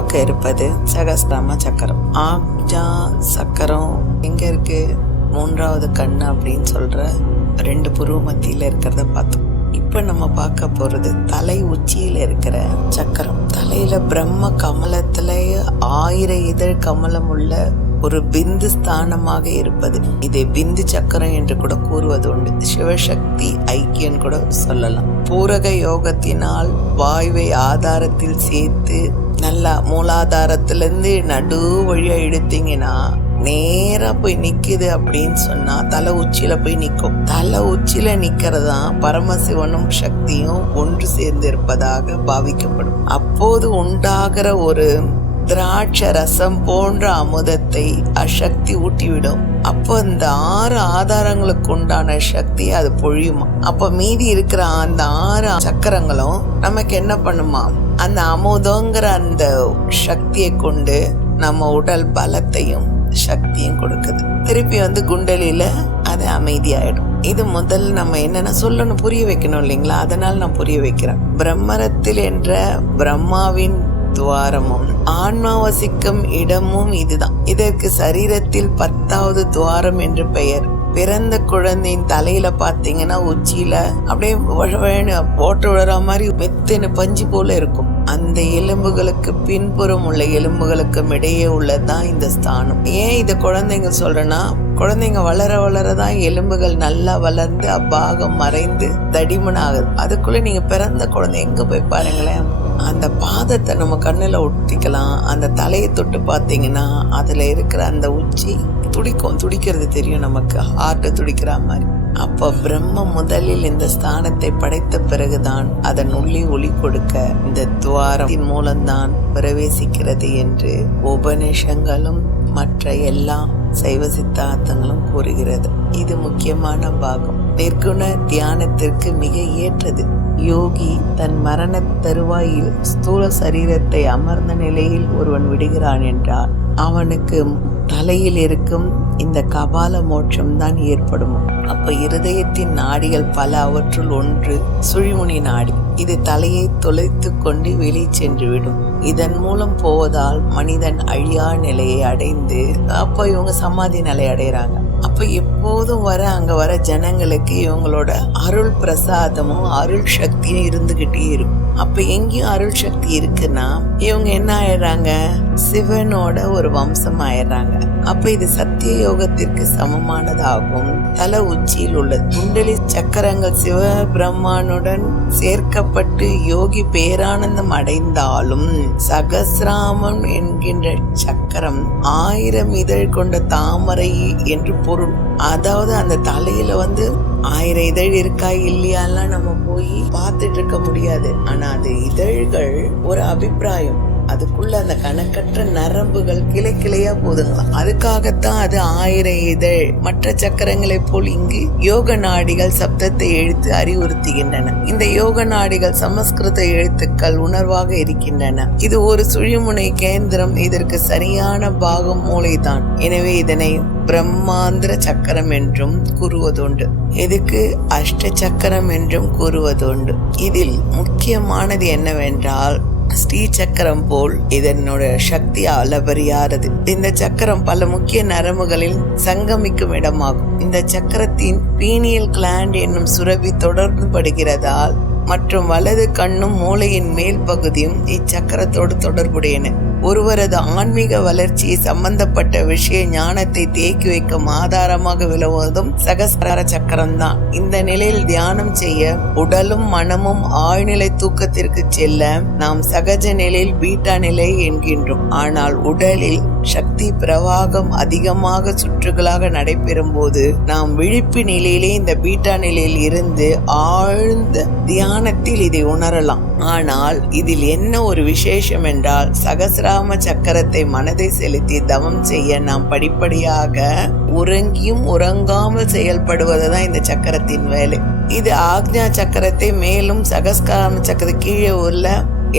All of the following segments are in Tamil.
பார்க்க இருப்பது சகஸ்ராம சக்கரம். ஆக்ஞா சக்கரம் எங்க இருக்கு? மூன்றாவது கண்ணு அப்படின்னு சொல்ற 2 புருவ மத்தியில இருக்கிறத பார்த்தோம். இப்ப நம்ம பார்க்க போறது தலை உச்சியில இருக்கிற சக்கரம். தலையில பிரம்ம கமலத்திலேயே 1000 இதழ் கமலம் உள்ள ஒரு பிந்து ஸ்தானமாக இருப்பது. இதை பிந்து சக்கரம் என்று கூட கூறுவது உண்டு. சிவசக்தி ஐக்கியம் கூட சொல்லலாம். பூரக யோகத்தினால் வாயுவை ஆதாரத்தில் சேர்த்து நல்லா மூலாதாரத்திலிருந்து நடு வழியா எடுத்தீங்கன்னா நேரா போய் நிக்குது அப்படின்னு சொன்னா தலை உச்சியில போய் நிக்கும். தலை உச்சியில நிக்கிறதான் பரமசிவனும் சக்தியும் ஒன்று சேர்ந்து இருப்பதாக பாவிக்கப்படும். அப்போது உண்டாகிற ஒரு திராட்சை ரசம் போன்ற அமுதத்தை அசக்தி ஊட்டிவிடும். அப்போ இந்த 6 ஆதாரங்களுக்கு உண்டான சக்தி அது பொழியுமா. அப்ப மீதி இருக்கிற அந்த 6 சக்கரங்களும் நமக்கு என்ன பண்ணுமா, அந்த அமுதங்கிற அந்த சக்தியை கொண்டு நம்ம உடல் பலத்தையும் சக்தியும் கொடுக்குது. திருப்பி குண்டலில அது அமைதியாயிடும். இது முதல் நம்ம என்னென்ன சொல்லணும், புரிய வைக்கணும் இல்லைங்களா? அதனால நான் புரிய வைக்கிறேன். பிரம்மரத்தில் என்ற பிரம்மாவின் துவாரமும் ஆன்மா வசிக்கும் இடமும் இதுதான். இதற்கு சரீரத்தில் 10வது துவாரம் என்று பெயர். பிறந்த குழந்தையின் தலையில பாத்தீங்கன்னா உச்சியில அப்படியே ஓட்ட விடுற மாதிரி மெத்தன பஞ்சு போல இருக்கும். அந்த எலும்புகளுக்கு பின்புறம் உள்ள எலும்புகளுக்கும் இடையே உள்ளதான் இந்த ஸ்தானம். ஏன் இத குழந்தைங்க சொல்றேன்னா, குழந்தைங்க வளர வளரதான் எலும்புகள் நல்லா வளர்ந்து அப்பாகம் மறைந்து தடிமன் ஆகுது. அதுக்குள்ள நீங்க பிறந்த குழந்தை எங்க போய் பாருங்களேன், அந்த பாதத்தை நம்ம கண்ணுல ஒட்டிக்கலாம். அந்த தலையை தொட்டு பார்த்தீங்கன்னா அதுல இருக்கிற அந்த உச்சி துடிக்கிறது தெரியும் நமக்கு, ஹார்ட் துடிக்கிற மாதிரி. அப்ப பிரம்ம முதலில் இந்த ஸ்தானத்தை படைத்த பிறகுதான் அதன் உள்ளே ஒளி கொடுக்க இந்த துவாரத்தின் மூலம்தான் பிரவேசிக்கிறது என்று உபநிஷங்களும் மற்ற எல்லா சைவ சித்தாந்தங்களும் கூறுகிறது. இது முக்கியமான பாகம். நிர்குண தியானத்திற்கு மிக ஏற்றது. யோகி தன் மரண தருவாயில் ஸ்தூல சரீரத்தை அமர்ந்த நிலையில் ஒருவன் விடுகிறான் என்றால் அவனுக்கு தலையில் இருக்கும் இந்த கபால மோட்சம் தான் ஏற்படும். அப்ப இருதயத்தின் நாடிகள் பல, அவற்றுள் ஒன்று சுழிமுனி நாடி. இது தலையை தொலைத்து கொண்டு வெளியே சென்று விடும். இதன் மூலம் போவதால் மனிதன் அழியா நிலையை அடைந்து அப்ப இவங்க சமாதி நிலை அடைகிறாங்க. அப்ப எப்போதும் அங்க வர ஜனங்களுக்கு இவங்களோட அருள் பிரசாதமும் அருள் சக்தியும் இருந்துகிட்டே இருக்கும். அப்ப எங்கேயும் அருள் சக்தி இருக்குன்னா இவங்க என்ன ஆயிடுறாங்க, சிவனோட ஒரு வம்சம் ஆயிடுறாங்க. அப்ப இது சத்திய யோகத்திற்கு சமமானதாகும். தல உச்சியில் உள்ள குண்டலி சக்கரங்கள் சிவ பிரம்மானுடன் சேர்க்கப்பட்டு யோகி பேரானந்தம் அடைந்தாலும் சகஸ்ராமம் என்கின்ற சக்கரம் 1000 இதழ் கொண்ட தாமரை என்று பொருள். அதாவது அந்த தலையில 1000 இதழ் இருக்கா இல்லையாலாம் நம்ம போய் பார்த்துட்டு இருக்க முடியாது. ஆனா அது இதழ்கள் ஒரு அபிப்பிராயம். அதுக்குள்ள அந்த கணக்கற்ற நரம்புகள் கிளை கிளையா போதுங்களாம். அதுக்காகத்தான் அது 1000 இதழ். மற்ற சக்கரங்களை போல் இங்கு யோக நாடிகள் சப்தத்தை எழுத்து அறிவுறுத்துகின்றன. இந்த யோக நாடிகள் சமஸ்கிருத எழுத்துக்கள் உணர்வாக இருக்கின்றன. இது ஒரு சுழிமுனை கேந்திரம். இதற்கு சரியான பாகம் மூளைதான். எனவே இதனை பிரம்மாந்திர சக்கரம் என்றும் கூறுவதுண்டு. இதுக்கு அஷ்ட சக்கரம் என்றும் கூறுவதுண்டு. இதில் முக்கியமானது என்னவென்றால், ஸ்ரீ சக்கரம் போல் இதனோட சக்தி அளவறியாதது. இந்த சக்கரம் பல முக்கிய நரம்புகளில் சங்கமிக்கும் இடமாகும். இந்த சக்கரத்தின் பீனியல் கிளாண்ட் என்னும் சுரபி தொடர்பு படுகிறதால் மற்றும் வலது கண்ணும் மூளையின் மேல் பகுதியும் இச்சக்கரத்தோடு தொடர்புடையன. ஒருவரது ஆன்மீக வளர்ச்சியை சம்பந்தப்பட்ட விஷய ஞானத்தை தேக்கி வைக்கும் ஆதாரமாக விளங்குவதும் சகஸ்ரார சக்கரம் தான். இந்த நிலையில் தியானம் செய்ய உடலும் மனமும் ஆழ்நிலை தூக்கத்திற்கு செல்ல நாம் சகஜ நிலையில் பீட்டா நிலை என்கின்றோம். ஆனால் உடலில் சக்தி பிரவாகம் அதிகமாக சுற்றுகளாக நடைபெறும் போது நாம் விழிப்பு நிலையிலே இந்த பீட்டா நிலையில் இருந்து ஆழ்ந்த தியானத்தில் இதை உணரலாம். ஆனால் இதில் என்ன ஒரு விசேஷம் என்றால், சகஸ்ராம சக்கரத்தை மனதை செலுத்தி தவம் செய்ய நாம் படிப்படியாக உறங்கியும் உறங்காமல் செயல்படுவதுதான் இந்த சக்கரத்தின் வேலை. இது ஆக்ஞா சக்கரத்தை மேலும் சகஸ்ராம சக்கர கீழே உள்ள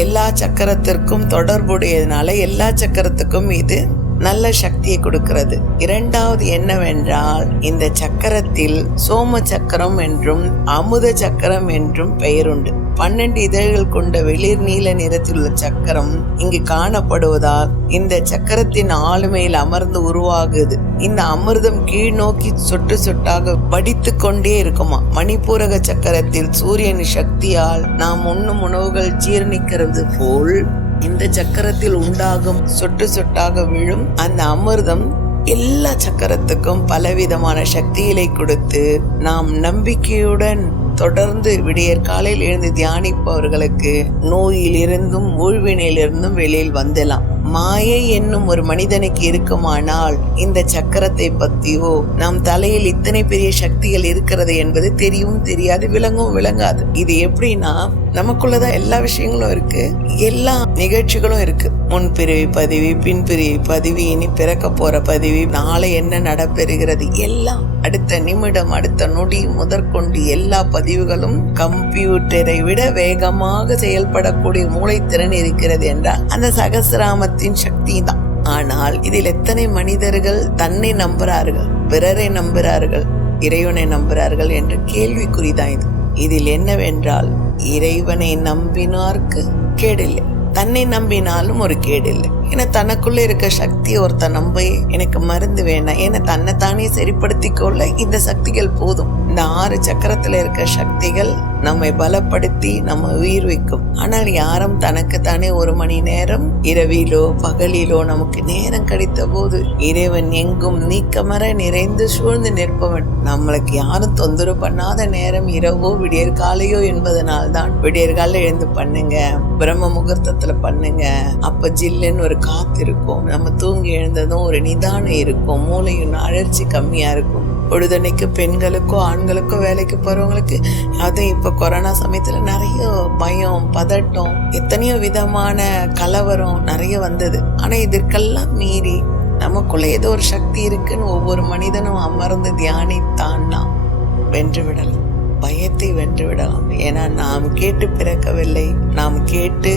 எல்லா சக்கரத்திற்கும் தொடர்புடையதுனால எல்லா சக்கரத்துக்கும் இது நல்ல சக்தியை கொடுக்கிறது. இரண்டாவது என்னவென்றால், இந்த சக்கரத்தில் சோம சக்கரம் என்றும் அமுத சக்கரம் என்றும் பெயருண்டு. 12 இதழ்கள் கொண்ட வெளிர் நீல நிறத்தில் உள்ள சக்கரம் இங்கு காணப்படுவதால் இந்த சக்கரத்தின் ஆளுமையில் அமர்ந்து உருவாகுது. இந்த அமிர்தம் கீழ் நோக்கி சொட்டு சொட்டாக வடித்து கொண்டே இருக்குமா. மணிப்பூரக சக்கரத்தில் சூரியன் சக்தியால் நாம் உண்ணும் உணவுகள் ஜீரணிக்கிறது போல் இந்த சக்கரத்தில் உண்டாகும் சொட்டு சொட்டாக விழும் அந்த அமிர்தம் எல்லா சக்கரத்துக்கும் பலவிதமான சக்திகளை கொடுத்து நாம் நம்பிக்கையுடன் தொடர்ந்து விடியற் காலையில் எழுந்து தியானிப்பவர்களுக்கு நோயிலிருந்தும் ஊழ்வினையிலிருந்தும் வெளியில் வந்துடலாம். மாயை என்னும் ஒரு மனிதனுக்கு இருக்குமானால் இந்த சக்கரத்தை பத்தியோ நம் தலையில் இத்தனை பெரிய சக்திகள் இருக்கிறது என்பது தெரியவும் தெரியாது, விளங்கவும் விளங்காது. இது எப்படின்னா, நமக்குள்ளதான் எல்லா விஷயங்களும் இருக்கு, எல்லா நிகழ்ச்சிகளும் இருக்கு. முன்பிரிவி பதிவு, பின்பிரிவி பதிவு, இனி பிறக்க போற பதிவு, நாளை என்ன நடைபெறுகிறது, எல்லாம் அடுத்த நிமிடம் அடுத்த நொடி முதற்கொண்டு எல்லா பதிவுகளும் கம்ப்யூட்டரை விட வேகமாக செயல்படக்கூடிய மூளைத்திறன் இருக்கிறது என்றால் அந்த சகசிராமத்தின் சக்தி தான். ஆனால் இதில் எத்தனை மனிதர்கள் தன்னை நம்புகிறார்கள், பிறரை நம்புகிறார்கள், இறைவனை நம்புகிறார்கள் என்ற கேள்விக்குறிதான் இது. இதில் என்னவென்றால், இறைவனை நம்பினார்க்கு கேடில்லை, தன்னை நம்பினாலும் ஒரு கேடில்லை. ஏன்னா தனக்குள்ள இருக்க சக்தி ஒருத்தன் நம்ப எனக்கு மருந்து வேணாம், ஏன்னா தன்னைத்தானே சரிப்படுத்திக் கொள்ள இந்த சக்திகள் போதும். இந்த 6 சக்கரத்துல இருக்க சக்திகள் நம்மை பலப்படுத்தி நம்ம உயிர் வைக்கும். ஆனால் யாரும் தனக்குத்தானே 1 மணி நேரம் இரவிலோ பகலிலோ நமக்கு நேரம் கிடைத்த போது இறைவன் எங்கும் நீக்கமர நிறைந்து சூழ்ந்து நிற்பவன். நம்மளுக்கு யாரும் தொந்தரவு பண்ணாத நேரம் இரவோ விடியற் காலையோ என்பதனால்தான் விடியற் காலையில எழுந்து பண்ணுங்க, பிரம்ம முகூர்த்தத்துல பண்ணுங்க. அப்ப ஜில்லுன்னு ஒரு காத்து இருக்கும், நம்ம தூங்கி எழுந்ததும் ஒரு நிதானம் இருக்கும், மூளையும் அழற்சி கம்மியா இருக்கும். பொழுதனைக்கு பெண்களுக்கோ ஆண்களுக்கோ வேலைக்கு போறவங்களுக்கு, அதுவும் இப்ப கொரோனா சமயத்துல நிறைய பயம், பதட்டம், எத்தனையோ விதமான கலவரம் நிறைய வந்தது. ஆனா இதற்கெல்லாம் மீறி நமக்குள்ள ஏதோ ஒரு சக்தி இருக்குன்னு ஒவ்வொரு மனிதனும் அமர்ந்து தியானித்தான்னா வென்று விடலாம், பயத்தை வென்று விடலாம். ஏன்னா நாம் கேட்டு பிறக்கவில்லை, நாம் கேட்டு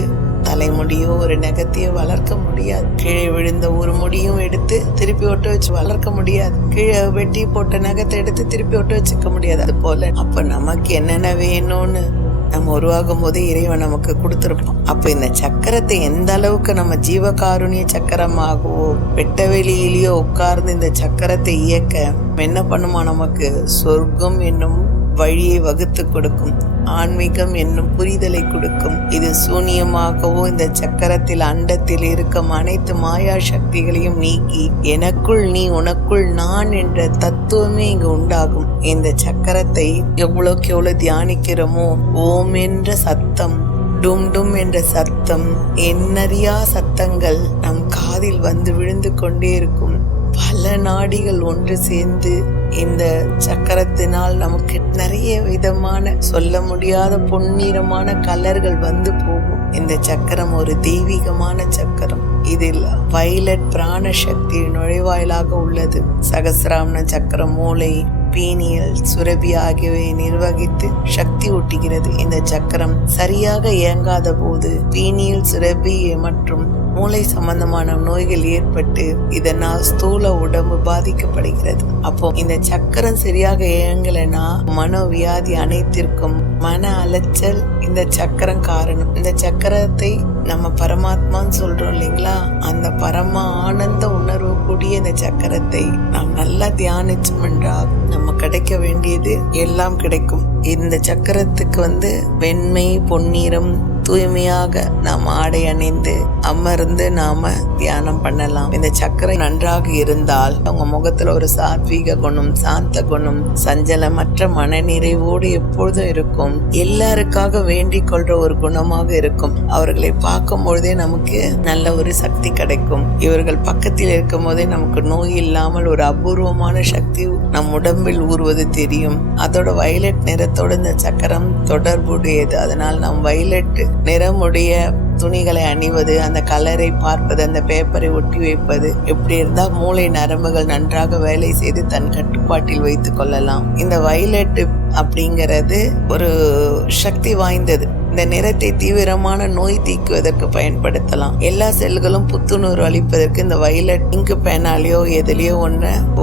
தலைமுடியோ ஒரு நகத்தையோ வளர்க்க முடியாது. கீழே விழுந்த ஒரு முடியும் எடுத்து திருப்பி ஒட்ட வச்சு வளர்க்க முடியாது. கீழே வெட்டி போட்ட நகத்தை எடுத்து திருப்பி ஒட்ட வச்சுக்க முடியாது. அது போல அப்ப நமக்கு என்னென்ன வேணும்னு நம்ம உருவாகும் போது இறைவன் நமக்கு கொடுத்துருப்போம். அப்ப இந்த சக்கரத்தை எந்த அளவுக்கு நம்ம ஜீவகாருண்ய சக்கரமாகவோ வெட்ட வெளியிலேயோ உட்கார்ந்து இந்த சக்கரத்தை இயக்க என்ன பண்ணுமா, நமக்கு சொர்க்கம் என்னும் வழியை வகுத்து கொடுக்கும், ஆன்மீகம் என்னும் புரிதலை கொடுக்கும். இது சூனியமாகவோ இந்த சக்கரத்தில் அண்டத்தில் இருக்கும் அனைத்து மாயா சக்திகளையும் நீக்கி எனக்குள் நீ உனக்குள் நான் என்ற தத்துவமே இங்கு உண்டாகும். இந்த சக்கரத்தை எவ்வளவுக்கு எவ்வளவு தியானிக்கிறோமோ ஓம் என்ற சத்தம், டும் டும் என்ற சத்தம், எண்ணறியா சத்தங்கள் நம் காதில் வந்து விழுந்து கொண்டே இருக்கும். பல நாடிகள் ஒன்று சேர்ந்து இந்த சக்கரத்தினால் நமக்கு நிறைய விதமான சொல்ல முடியாத பொன்னிறமான கலர்கள் வந்து போகும். இந்த சக்கரம் ஒரு தெய்வீகமான சக்கரம். இதில் வயலட் பிராண சக்தி நுழைவாயிலாக உள்ளது. சகசிராமண சக்கரம் மூளை, பீனியல், சுரபி ஆகியவை நிர்வகித்து சக்தி ஊட்டுகிறது. இந்த சக்கரம் சரியாக இயங்காத போது பீனியல், சுரபி மற்றும் மூளை சம்பந்தமான நோய்கள் ஏற்பட்டு இதனால் ஸ்தூல உடம்பு பாதிக்கப்படுகிறது. அப்போ இந்த சக்கரம் சரியாக இயங்கலைன்னா மனோவியாதி அனைத்திற்கும் மன அலைச்சல் இந்த சக்கரம் காரணம். இந்த சக்கரத்தை நம்ம பரமாத்மான்னு சொல்றோம் இல்லைங்களா, அந்த பரம ஆனந்த உணர்வு கூடிய இந்த சக்கரத்தை நாம் நல்லா தியானிச்சோம் என்றால் நம்ம கிடைக்க வேண்டியது எல்லாம் கிடைக்கும். இந்த சக்கரத்துக்கு வெண்மை, பொன்னிறம், தூய்மையாக நாம் ஆடை அணிந்து அமர்ந்து நாம தியானம் பண்ணலாம். இந்த சக்கரம் நன்றாக இருந்தால் உங்க முகத்துல ஒரு சாத்வீக குணம், சாந்த குணம், சஞ்சலமற்ற மனநிறைவோடு எப்பொழுதும் இருக்கும். எல்லாருக்காக வேண்டிக் கொள்ற ஒரு குணமாக இருக்கும். அவர்களை பார்க்கும் பொழுதே நமக்கு நல்ல ஒரு சக்தி கிடைக்கும். இவர்கள் பக்கத்தில் இருக்கும் போதே நமக்கு நோய் இல்லாமல் ஒரு அபூர்வமான சக்தி நம் உடம்பில் ஊறுவது தெரியும். அதோட வயலட் நிறத்தோட இந்த சக்கரம் தொடர்புடையது. அதனால் நாம் வயலட் நிறமுடைய துணிகளை அணிவது, அந்த கலரை பார்ப்பது, அந்த பேப்பரை ஒட்டி வைப்பது, எப்படி இருந்தா மூளை நரம்புகள் நன்றாக வேலை செய்து தன் கட்டுப்பாட்டில் வைத்துக் கொள்ளலாம். இந்த வயலட் அப்படிங்கிறது ஒரு சக்தி வாய்ந்தது. இந்த நிறத்தை தீவிரமான நோய் தீக்குவதற்கு பயன்படுத்தலாம். எல்லா செல்களும் புத்துணர்வு அளிப்பதற்கு இந்த வயலட் இங்கு பேனாலேயோ எதுலயோ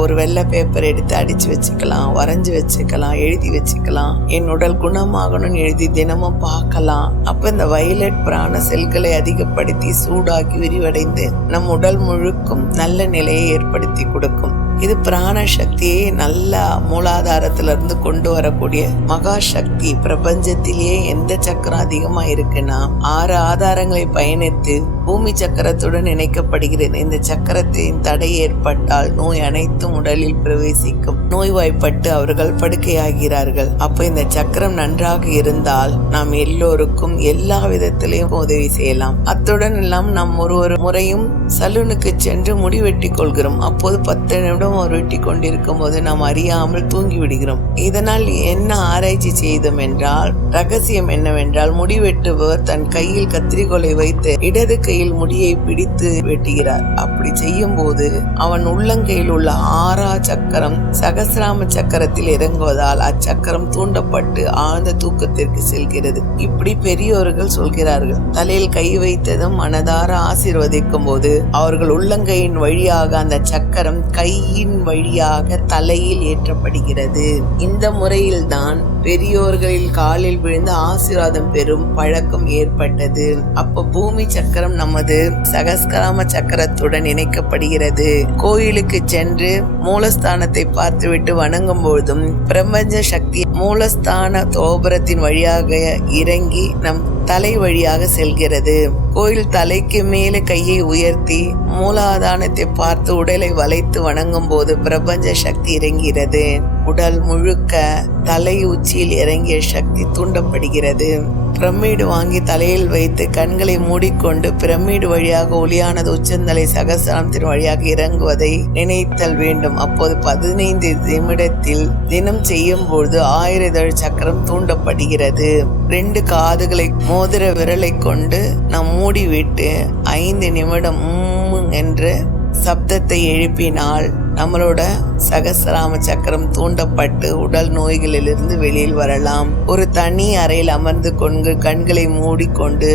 ஒரு வெள்ளை பேப்பர் எடுத்து அடிச்சு வச்சுக்கலாம், வரைஞ்சு வச்சுக்கலாம், எழுதி வச்சுக்கலாம். என் உடல் குணமாகணும்னு எழுதி தினமும் பார்க்கலாம். அப்ப இந்த வயலட் பிராண செல்களை அதிகப்படுத்தி சூடாக்கி விரிவடைந்து நம் உடல் முழுக்கும் நல்ல நிலையை ஏற்படுத்தி கொடுக்கும். இது பிராண சக்தியை நல்ல மூலாதாரத்திலிருந்து கொண்டு வரக்கூடிய மகா சக்தி. பிரபஞ்சத்திலேயே எந்த சக்கரம் அதிகமா இருக்குன்னா 6 ஆதாரங்களை பயணித்து பூமி சக்கரத்துடன் இணைக்கப்படுகிறது. இந்த சக்கரத்தின் தடை ஏற்பட்டால் நோய் அனைத்தும் உடலில் பிரவேசிக்கும். நோய்வாய்ப்பட்டு அவர்கள் படுக்கையாகிறார்கள். அப்ப இந்த சக்கரம் நன்றாக இருந்தால் நாம் எல்லோருக்கும் எல்லா விதத்திலையும் உதவி செய்யலாம். அத்துடன் எல்லாம் நாம் ஒரு முறையும் சலூனுக்கு சென்று முடி வெட்டி கொள்கிறோம். அப்போது 10 நிமிடம் வெட்டி கொண்டிருக்கும் போது நாம் அறியாமல் தூங்கி விடுகிறோம். இதனால் என்ன ஆராய்ச்சி செய்தோம் என்றால், ரகசியம் என்னவென்றால், முடி வெட்டுபவர் தன் கையில் கத்திரிக்கோலை வைத்து இடது கையில் முடியை பிடித்து வெட்டுகிறார். அப்படி செய்யும் போது அவன் உள்ளங்கையில் உள்ள 6 சக்கரம் சகசிராம சக்கரத்தில் இறங்குவதால் அச்சக்கரம் தூண்டப்பட்டு ஆழ்ந்த தூக்கத்திற்கு செல்கிறது. இப்படி பெரியோர்கள் சொல்கிறார்கள். தலையில் கை வைத்ததும் மனதார ஆசீர்வதிக்கும் போது அவர்கள் உள்ளங்கையின் வழியாக அந்த சக்கரம் கையின் வழியாக தலையில் ஏற்றப்படுகிறது. இந்த முறையில் தான் பெரியோர்களில் காலில் விழுந்து ஆசீர்வாதம் பெறும் பழக்கம் ஏற்பட்டது. அப்ப பூமி சக்கரம் நமது சகஸ்கிராம சக்கரத்துடன் இணைக்கப்படுகிறது. கோயிலுக்கு சென்று மூலஸ்தானத்தை பார்த்துவிட்டு வணங்கும் பொழுதும் பிரபஞ்ச சக்தி மூலஸ்தான கோபுரத்தின் வழியாக இறங்கி நம் தலை வழியாக செல்கிறது. கோயில் தலைக்கு மேலே கையை உயர்த்தி மூலாதானத்தை பார்த்து உடலை வளைத்து வணங்கும் போது பிரபஞ்ச சக்தி இறங்கிறது. உடல் முழுக்க தலை உச்சியில் இறங்கிய சக்தி தூண்டப்படுகிறது. பிரமிடு வாங்கி தலையில் வைத்து கண்களை மூடிக்கொண்டு பிரமிடு வழியாக ஒளியானது உச்சந்தலை சகசிராமத்தின் வழியாக இறங்குவதை நினைத்தல் வேண்டும். அப்போது 15 நிமிடத்தில் தினம் செய்யும் பொழுது 1000 இதழ் சக்கரம் தூண்டப்படுகிறது. 2 காதுகளை மோதிர விரலை கொண்டு நாம் மூடிவிட்டு 5 நிமிடம் என்று சப்தத்தை எழுப்பினால் நம்மளோட சகசிராம சக்கரம் தூண்டப்பட்டு உடல் நோய்களிலிருந்து வெளியில் வரலாம். ஒரு தனி அறையில் அமர்ந்து கொண்டு கண்களை மூடிக்கொண்டு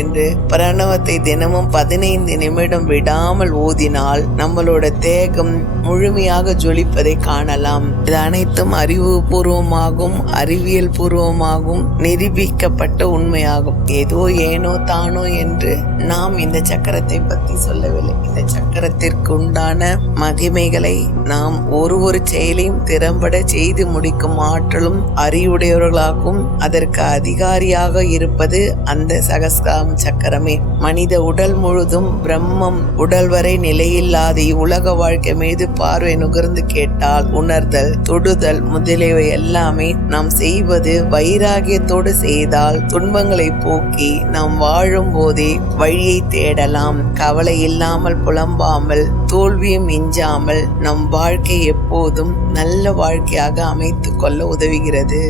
என்று பிரணவத்தை தினமும் 15 நிமிடம் விடாமல் ஓதினால் நம்மளோட தேகம் முழுமையாக ஜொலிப்பதை காணலாம். இது அனைத்தும் அறிவுபூர்வமாகவும் அறிவியல் பூர்வமாகவும் நிரூபிக்கப்பட்ட உண்மையாகும். ஏதோ ஏனோ தானோ என்று நாம் இந்த சக்கரத்தை பற்றி சொல்லவில்லை. இந்த சக்கரத்திற்கு உண்டான மகிமைகளை நாம் ஒரு செயலையும் திறம்பட செய்து முடிக்கும் ஆற்றலும் அறிவுடையவர்களாகவும் அதற்கு அதிகாரியாக இருப்பது அந்த சகஸ்கிராம சக்கரமே. மனித உடல் முழுதும் பிரம்மம் உடல் வரை நிலையில்லாத உலக வாழ்க்கை மீது பார்வை நுகர்ந்து கேட்டால் உணர்தல், தொடுதல் முதலியவை எல்லாமே நாம் செய்வது வைராகியத்தோடு செய்தால் துன்பங்களை போக்கி நாம் வாழும் போதே வழியை தேடலாம். கவலை இல்லாமல் புலம்பாமல் தோல்வியும் மிஞ்சாமல் நம் வாழ்க்கை எப்போதும் நல்ல வாழ்க்கையாக அமைத்துக் கொள்ள உதவுகிறது.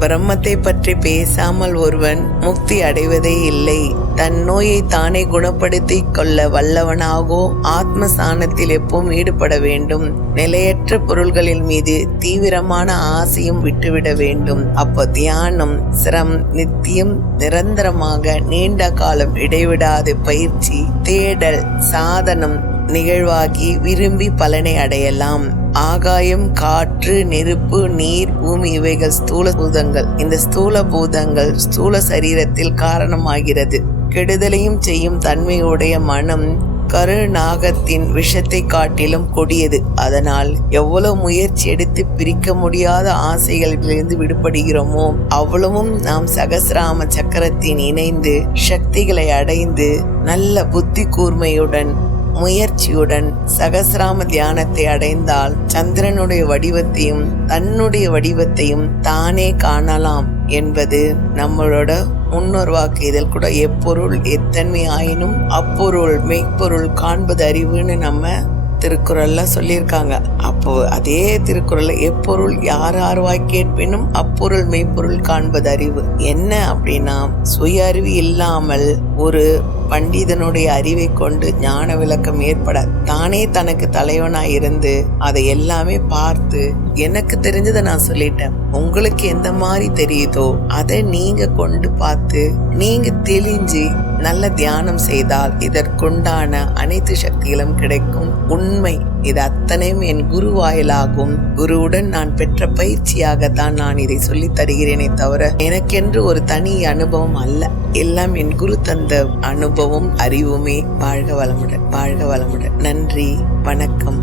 பிரம்மத்தை பற்றி பேசாமல் ஒருவன் முக்தி அடைவதே இல்லை. தன் நோயை தானே குணப்படுத்தி கொள்ள வல்லவனாகோ ஆத்ம சாணத்தில் எப்பவும் ஈடுபட வேண்டும். நிலையற்ற பொருள்களின் மீது தீவிரமான ஆசையும் விட்டுவிட வேண்டும். அப்போ தியானம், சிரம், நித்தியம், நிரந்தரமாக நீண்ட காலம் இடைவிடாத பயிற்சி, தேடல், சாதனம் நிகழ்வாகி விரும்பி பலனை அடையலாம். ஆகாயம், காற்று, நெருப்பு, நீர், பூமி இவைகள் ஸ்தூல பூதங்கள். இந்த ஸ்தூல பூதங்கள் ஸ்தூல சரீரத்தில் காரணமாகிறது. கெடுதலையும் செய்யும் தன்மையுடைய மனம் கருநாகத்தின் விஷத்தை காட்டிலும் கொடியது. அதனால் எவ்வளவு முயற்சி எடுத்து பிரிக்க முடியாத ஆசைகளிலிருந்து விடுபடுகிறோமோ அவ்வளவும் நாம் சகசிராம சக்கரத்தின் இணைந்து சக்திகளை அடைந்து நல்ல புத்தி கூர்மையுடன் முயற்சியுடன் சகசிராம தியானத்தை அடைந்தால் சந்திரனுடைய வடிவத்தையும் தன்னுடைய வடிவத்தையும் தானே காணலாம் என்பது நம்மளோட முன்னோர் வாக்கு. இதில் கூட எப்பொருள் எத்தன்மை ஆயினும் அப்பொருள் மெய்ப்பொருள் காண்பது அறிவுன்னு நம்ம திருக்குறள்ல சொல்லியிருக்காங்க. அப்போ அதே திருக்குறள்ல எப்பொருள் யார் யார்வாய் கேட்பினும் அப்பொருள் மெய்ப்பொருள் காண்பது அறிவு என்ன அப்படின்னா, சுய அறிவு இல்லாமல் ஒரு பண்டிதனுடைய அறிவை கொண்டு ஞான விளக்கம் ஏற்பட தானே தனக்கு தலைவனாய் இருந்து அதை எல்லாமே பார்த்து எனக்கு தெரிஞ்சதை நான் சொல்லிட்டேன், உங்களுக்கு எந்த மாதிரி தெரியுதோ அதை நீங்க கொண்டு பார்த்து நீங்க தெளிஞ்சு நல்ல தியானம் செய்தால் இதற்குண்டான அனைத்து சக்திகளும் கிடைக்கும். உண்மை இது அத்தனையும் என் குரு வாயிலாகும். குருவுடன் நான் பெற்ற பயிற்சியாகத்தான் நான் இதை சொல்லி தருகிறேனே தவிர எனக்கென்று ஒரு தனி அனுபவம் அல்ல. எல்லாம் என் குரு தந்த அனுபவம் அறிவுமே. வாழ்க வளமுடன், வாழ்க வளமுடன். நன்றி, வணக்கம்.